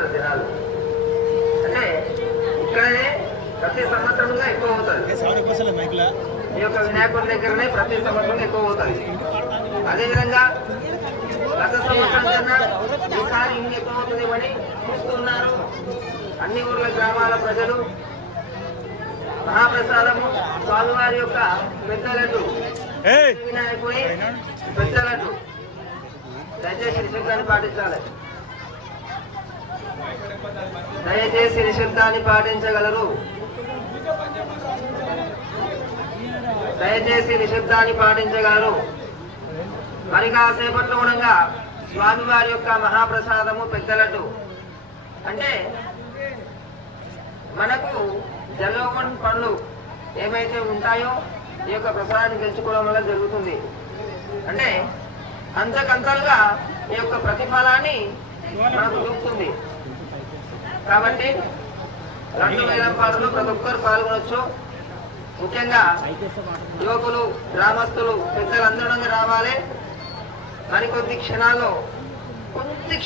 అవుతారు జనాలు. అంటే ఇక్కడనే ప్రతి సంవత్సరంగా ఎక్కువ అవుతుంది. ఈ యొక్క వినాయకుడి దగ్గరనే ప్రతి సంవత్సరం ఎక్కువ అవుతుంది. అదేవిధంగా గత సంవత్సరం కన్నా ఈసారి ఇంకా ఎక్కువ అవుతుంది అని చూస్తున్నారు అన్ని ఊర్ల గ్రామాల ప్రజలు. మహాప్రసాదము స్వామివారి యొక్క పెద్ద లడ్డు, వినాయకుడి పెద్ద లడ్డు. దయచేసి నిశ్శబ్దాన్ని పాటించాలి. దయచేసి నిశ్శబ్దాన్ని పాటించగలరు. దయచేసి నిశ్శబ్దాన్ని పాటించగలరు. మరి కాసేపట్లో ఉండగా స్వామివారి యొక్క మహాప్రసాదము పెద్ద లడ్డు. అంటే మనకు జలోగన్ పండ్లు ఏమైతే ఉంటాయో ఈ యొక్క ప్రసాదాన్ని పెంచుకోవడం వల్ల జరుగుతుంది. అంటే అంతకంతలుగా ఈ యొక్క ప్రతిఫలాన్ని మనకు చూపుతుంది. కాబట్టి లడ్డు వేలం పాటలు ప్రతి ఒక్కరు పాల్గొనవచ్చు. ముఖ్యంగా యువకులు, గ్రామస్తులు, పెద్దలందరూ రావాలి. మరికొద్ది క్షణాల్లో, కొద్ది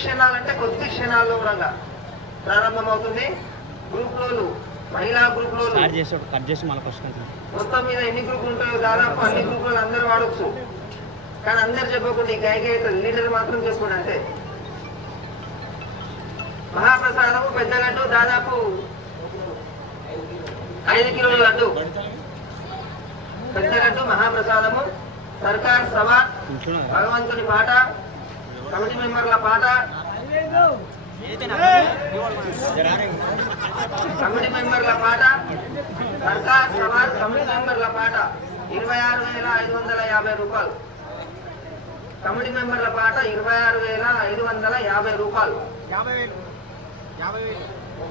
క్షణాల్లో కూడా ప్రారంభమవుతుంది. గ్రూప్లోలు, మహిళా గ్రూప్లో మొత్తం మీద ఎన్ని గ్రూపులు ఉంటాయో దాదాపు అన్ని గ్రూపులు అందరూ వాడచ్చు. కానీ అందరు చెప్పకుండా ఈ గాయకి లీడర్ మాత్రం చేసుకోండి అంతే. మహాప్రసాదము పెద్ద లడ్డు దాదాపు 5 కిలోల లడ్డు పెద్ద లడ్డు మహాప్రసాదము. సర్కార్ సభ, భగవంతుని పాట, కమిటీ మెంబర్ల పాట, సర్కార్ సభ కమిటీ మెంబర్ల పాట 26,550 రూపాయలు. కమిటీ మెంబర్ల పాట 26,550 రూపాయలు.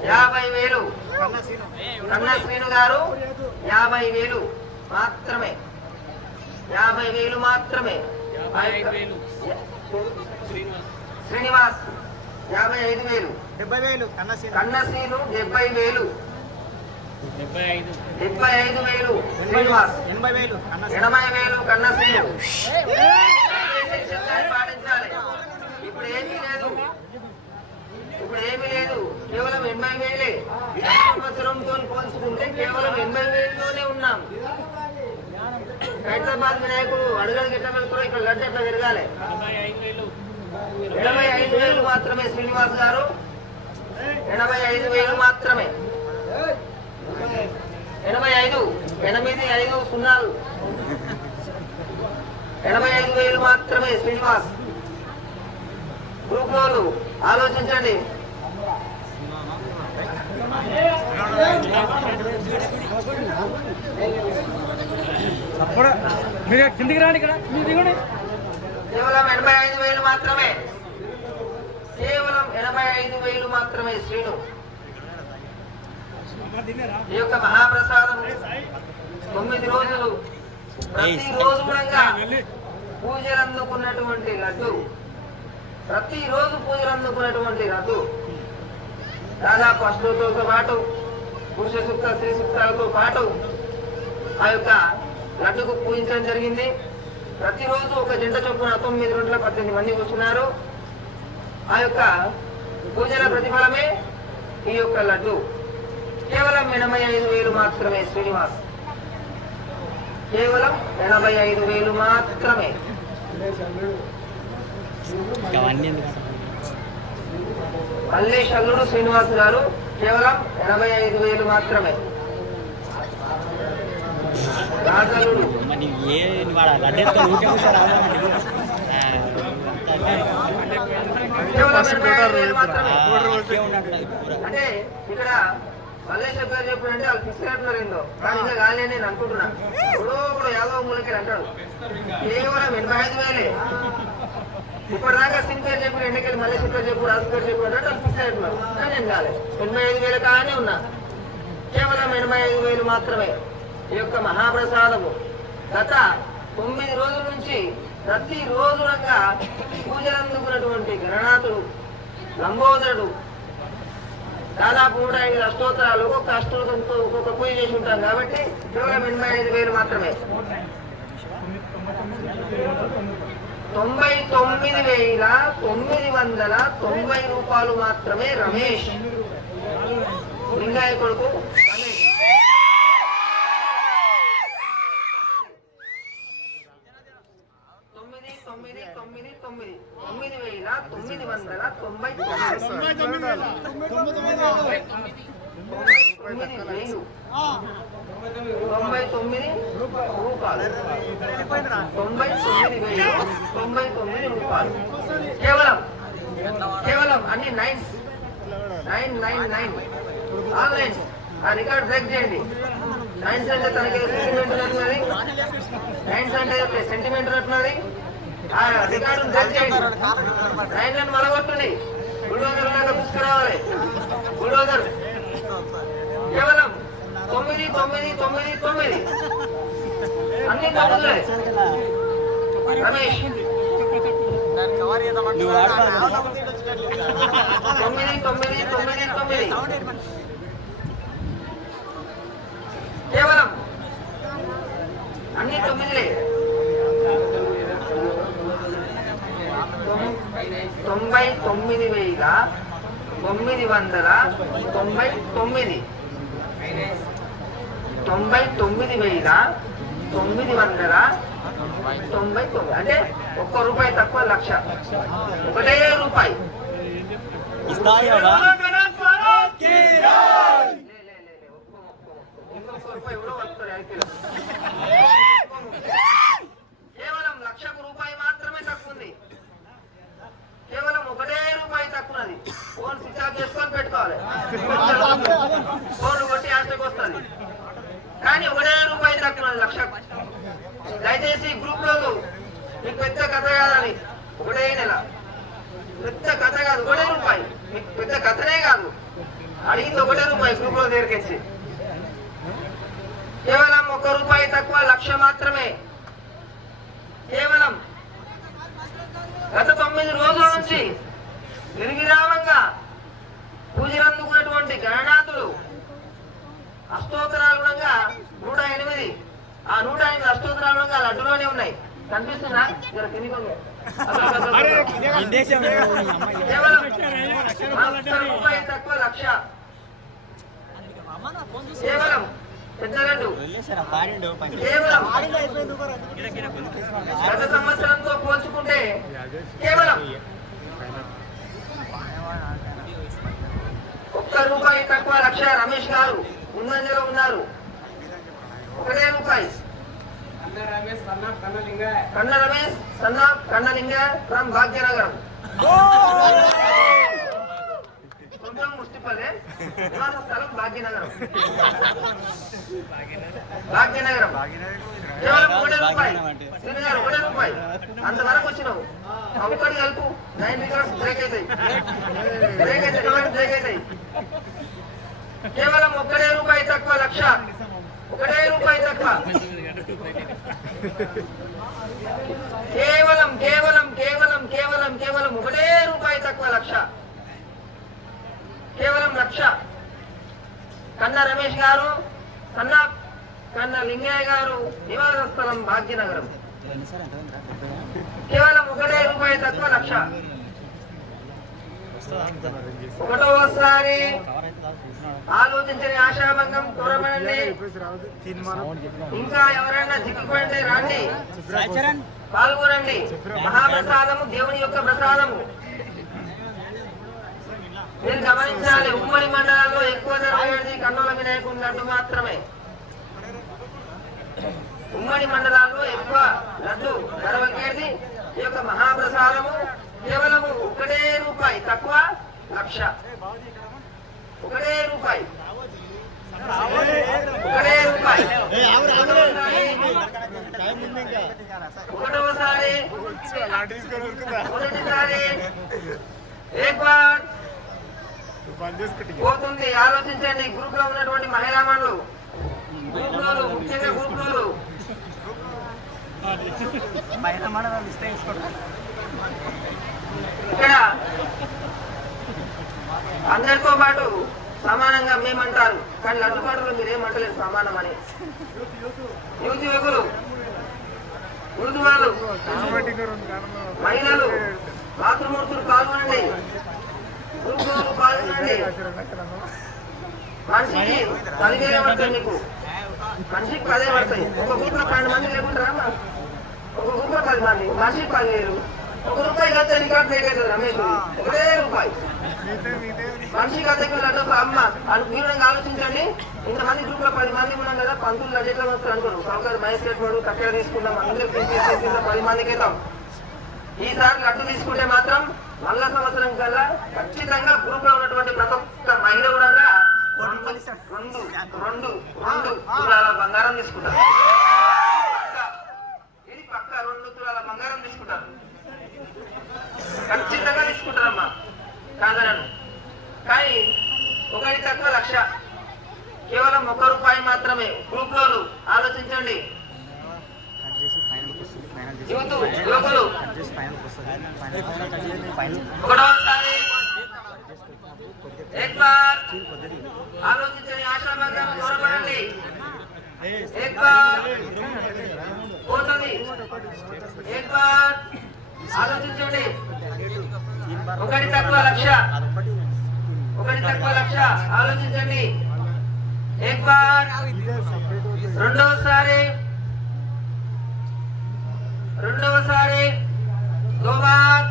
50,000 కన్నా శ్రీను గారు 50,000 మాత్రమే. 50,000 మాత్రమే. శ్రీనివాస్ 55,000. 70,000 కన్నసీను. 70,000. 75,000 శ్రీనివాస్. 80,000 కన్నసీను. పాటించాలి. ఇప్పుడు ఏమీ లేదు, కేవలం 80,000. సంవత్సరంతో పోల్చుకుంటే కేవలం 80,000లోనే ఉన్నాం. హైదరాబాద్ వినాయకుడు అడుగులకు ఎట్లా వెళ్తారో ఇక్కడ లడ్డు ఎట్లా పెరగాలి. 85,000 మాత్రమే శ్రీనివాస్ గారు. 85,000 మాత్రమే. 85 85,000 మాత్రమే శ్రీనివాస్. గ్రూప్ వాళ్ళు ఆలోచించండి. మీరు కిందికి రాండి. ఇక్కడ కేవలం 85,000 మాత్రమే. కేవలం 85,000 మాత్రమే శ్రీను. ఈ యొక్క మహాప్రసాదం 9 రోజులు ప్రతిరోజు పూజలు అందుకున్నటువంటి లడ్డు. ప్రతిరోజు పూజలు అందుకున్నటువంటి లడ్డు. దాదాపు అష్టోత్తరంతో పాటు పురుష సూక్త, స్త్రీ సూక్తాలతో పాటు ఆ యొక్క లడ్డుకు పూజించడం జరిగింది. ప్రతిరోజు ఒక జంట చొప్పున 9 గంటల 18 మంది కూర్చున్నారు. ఆ యొక్క పూజల ప్రతిఫలమే ఈ యొక్క లడ్డు. కేవలం 85,000 మాత్రమే శ్రీనివాస్. కేవలం 85,000 మాత్రమే. మల్లేష్ అల్లుడు శ్రీనివాస్ గారు కేవలం 85,000 మాత్రమే. రాజల్లుడు అంటే ఇక్కడ మల్లేశ్వర గారు చెప్పారంటే వాళ్ళు తీసుకున్నట్టున్నారు ఏందో, కానీ ఇంకా కాలే నేను అనుకుంటున్నా. ఇప్పుడు యాదవ మూలకి అంటాడు కేవలం 85,000. ఇప్పటిదాకా సింగ్ పేరు చెప్పి ఎండకెళ్ళి మల్లేశ్వర పేరు చెప్పు, రాజు పేరు చెప్పు అంటే వాళ్ళు తీసుకున్నట్టున్నారు. కానీ నేను కాలే 85,000 కానీ ఉన్నా. కేవలం 85,000 మాత్రమే. ఈ యొక్క మహాప్రసాదము గత 9 రోజుల నుంచి ప్రతి రోజులంగా పూజలు అందుకున్నటువంటి గణనాథుడు లంబోదరుడు దాదాపు 105 అష్టోత్తరాలు, ఒక్కొక్క అష్టోత్తరంతో ఒక్కొక్క పూజ చేసి ఉంటాం. కాబట్టి కేవలం 85,000 మాత్రమే. 99,990 రూపాయలు మాత్రమే రమేష్ లింగయ్య కొడుకు రమేష్. 99,099 రూపాయలు. కేవలం అన్ని 999 ఆన్లైన్. ఆ రికార్డ్ బ్రేక్ చేయండి. 9 అంటే తనకి సెంటిమెంట్ ఉన్నది, 9 అంటే సెంటిమెంట్ ఉన్నది. ఆ రికార్డు బ్రేక్ చేయండి. 9 మలగొట్టండి. బుల్డోజర్ లాగా తీసుకురావాలి. బుల్డోజర్. కేవలం 999 అన్ని తగ్గుతాయి. రమేష్ 999 కేవలం అన్ని 9లే. 99,999 99,999 అంటే ₹1 తక్కువ 1,00,000. ₹1 కేవలం ₹1,00,000 మాత్రమే తక్కువ ఉంది. కేవలం ₹1 తక్కువది. ఫోన్ స్విచ్ ఆఫ్ చేసుకొని పెట్టుకోవాలి. ఫోన్ కొట్టి ఆశకు వస్తుంది. కానీ ₹1 తక్కువ 1,00,000. దయచేసి గ్రూప్ లో మీకు పెద్ద కథ కాదని, ఒకటే నెల పెద్ద కథ కాదు, ₹1 మీకు పెద్ద కథనే కాదు. అడిగింది ₹1 గ్రూప్ లో దగ్గరికేసి. కేవలం ₹1 తక్కువ 1,00,000 మాత్రమే. కేవలం గత 9 రోజుల నుంచి నిర్విరామంగా పూజలందుకున్నటువంటి గణనాథులు అష్టోత్తరాలుగా 108. ఆ 108 అష్టోత్తరాలుగా లడ్డులోనే ఉన్నాయి. కనిపిస్తుందా? కేవలం ₹1 తక్కువ 1,00,000. కేవలం పెద్ద లడ్డు. కేవలం గత సంవత్సరంతో పోల్చుకుంటే కేవలం ₹1 తక్కువ 1,00,000. రమేష్ గారు ముందంజలో ఉన్నారు. ₹1. కన్న రమేష్ కన్నలింగ ఫ్రమ్ భాగ్యనగరం. కొంచెం ముష్టిపల్లె, నివాస స్థలం భాగ్యనగరం. కేవలం ₹1. ₹1. అంతవరకు వచ్చినావు. ఒక్కటి కలుపు 9 రికార్డ్స్ బ్రేక్ అవుతాయి. కేవలం ₹1 తక్కువ 1,00,000. ₹1 తక్కువ. కేవలం ₹1 తక్కువ 1,00,000. కేవలం 1,00,000. కన్న రమేష్ గారు కన్న లింగయ్య గారు నివాస స్థలం భాగ్యనగరం. కేవలం ₹1 తక్కువ 1,00,000. ఒకటోసారి ఆలోచించని ఆశాభంగం త్వరపడండి. ఇంకా ఎవరైనా దిక్కుపండి, రండి, పాల్గొనండి. మహాప్రసాదము దేవుని యొక్క ప్రసాదము. మీరు గమనించాలి, ఉమ్మడి మండలాల్లో ఎక్కువ జరగేది కన్నుల వినాయకుని లడ్డు మాత్రమే. ఉమ్మడి మండలాల్లో ఎక్కువ లడ్డు జరగేది ఈ యొక్క మహాప్రసాదము. కేవలము ₹1 తక్కువ 1,00,000. ₹1. ఒకటోసారి పోతుంది. ఆలోచించండి. గ్రూప్ లో ఉన్నటువంటి మహిళా మండలు, ముఖ్యంగా గ్రూప్ లో ఇక్కడ అందరితో పాటు సమానంగా మేమంటారు, కానీ లడ్డుపాటులో మీరేమంటలేదు సమానం అని. యువకులు ఉర్దువాళ్ళు మహిళలు మాతృమూర్తులు పాల్గొనండి, గ్రూపులు పాల్గొనండి. మనిషికి 10,000 పడతాయి, మీకు మనిషికి 10 పడతాయి. ఒక గ్రూప్ లో 12 మంది లేకుంటారా? ఒక గ్రూప్ లో 10 మంది, మనిషికి 10,000. ₹1 కలితే రికార్డు లేకవుతుంది రమేష్, ₹1 మనిషికి అద్దెకున్నట్టు ఒక అమ్మ వాళ్ళు తీవ్రంగా ఆలోచించండి. ఇంతమంది గ్రూప్ లో 10 మంది ఉన్నాం కదా, పంతులు లడ్జెట్లో వస్తారు అనుకోరు, సౌకర్యం మహేశ్వర వాడు కట్టెలు తీసుకుందాం, అందరూ 10 మందికి ఇద్దాం. ఈసారి లడ్డు తీసుకుంటే మాత్రం మళ్ళా సంవత్సరం కల్లా ఖచ్చితంగా గ్రూప్ లో ఉన్నటువంటి ప్రతి ఒక్క మహిళ కూడా రెండు తులాల బంగారం తీసుకుంటారు. ఇది పక్క 2 తులాల బంగారం తీసుకుంటారు, ఖచ్చితంగా తీసుకుంటారమ్మా కాదనను. కానీ ఒకటి తక్కువ లక్ష, కేవలం ₹1 మాత్రమే. గ్రూప్ లో ఆలోచించండి. యువకులు ఒకటోసారి ఆలోచించండి, ఆశాభాగం దూరపడండి. పోతుంది, ఆలోచించండి. ఒకటి తక్కువ లక్ష, ఆలోచించండి. రెండవసారి దోబార్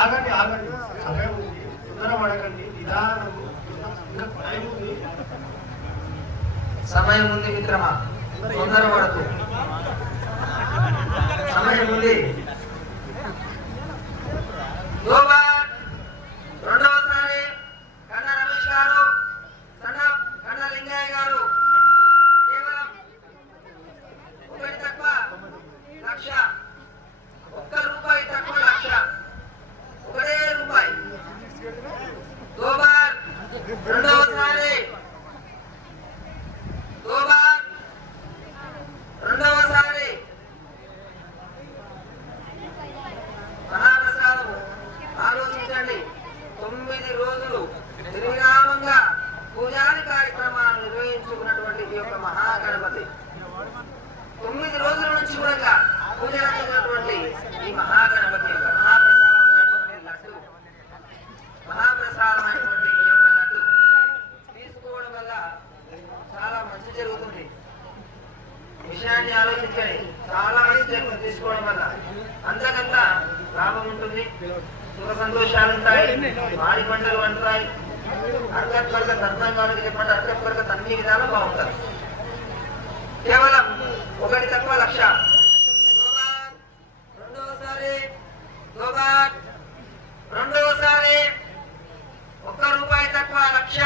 ఆగండి ఆగండి, సమయం ఉంది, తొందర పడకండి, నిదానం. సమయం ఉంది మిత్రమా, తొందర పడకు, సమయం ఉంది. దోబార్ రెండవసారి కన్నా రమేష్ గారు, కన్నా లింగయ్య గారు. కేవలం ఒకటి తక్కువ లక్ష, ₹1 తక్కువ లక్ష, ₹1. దోబార్ రెండవసారి, మహాప్రసాదం. ఆలోచించండి, 9 రోజులు నిర్విరామంగా పూజాది కార్యక్రమాలు నిర్వహించుకున్నటువంటి ఈ యొక్క మహాగణపతి, 9 రోజుల నుంచి కూడా పూజలంటున్నటువంటి ఈ మహాగణపతి యొక్క మహాప్రసాదమైనటువంటి ఈ యొక్క లడ్డు తీసుకోవడం వల్ల చాలా మంచి జరుగుతుంది. విషయాన్ని ఆలోచించండి, చాలా మంచి తీసుకోవడం వల్ల అంతకంత లాభం ఉంటుంది, సుఖ సంతోషాలు ఉంటాయి, వాడి పంటలు వండుతాయి. అర్థత్వరక అర్థం కావాలని చెప్పండి, అర్థత్వరక అన్ని విధాలు బాగుంటారు. కేవలం ఒకటి తక్కువ లక్ష. రెండవసారి ₹1 తక్కువ లక్ష,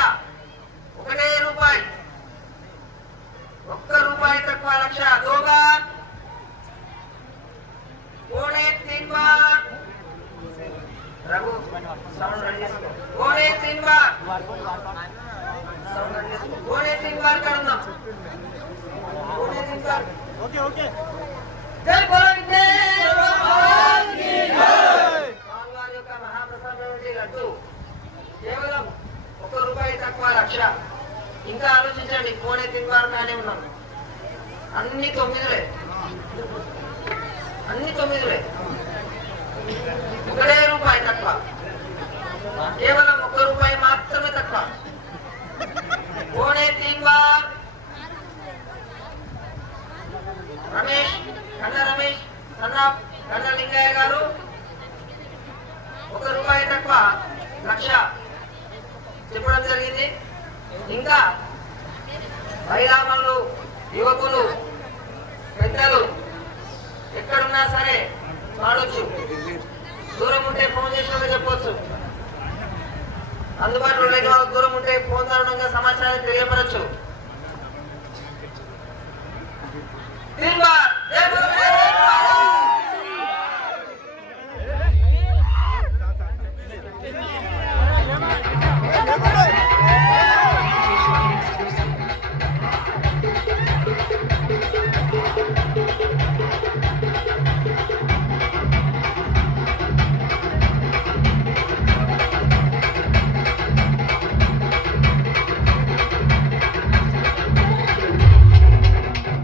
₹1. ₹1 తక్కువ లక్ష. దోబార్ ₹3 రఘు సౌండ్ రెడీ చేసుకో. ₹3 సౌండ్ రెడీ చేసుకో. ₹3 కడున్నాం. Okay okay. జై బోలో విఘ్నేశ్వర భగవాన్ కీ జై. స్వామివారి యొక్క మహాప్రసాదం లడ్డు కేవలం ₹1 తక్కువ లక్ష. ఇంకా ఆలోచించండి, ₹3 కానే ఉన్నాం. అన్ని 9లే, అన్ని 9లే. ₹1 తక్కువ, కేవలం ₹1 మాత్రమే తక్కువ. ₹3 రమేష్, కన్నా లింగయ్య గారు, ₹1 తక్కువ లక్ష చెప్పడం జరిగింది. ఇంకా మహిళామణులు, యువకులు, పెద్దలు ఎక్కడున్నా సరే వాడొచ్చు. దూరం ఉంటే ఫోన్ చేసి చెప్పవచ్చు, అందుబాటులో లేని వాళ్ళకి దూరం ఉంటే ఫోన్ ద్వారా సమాచారం తెలియపరచు.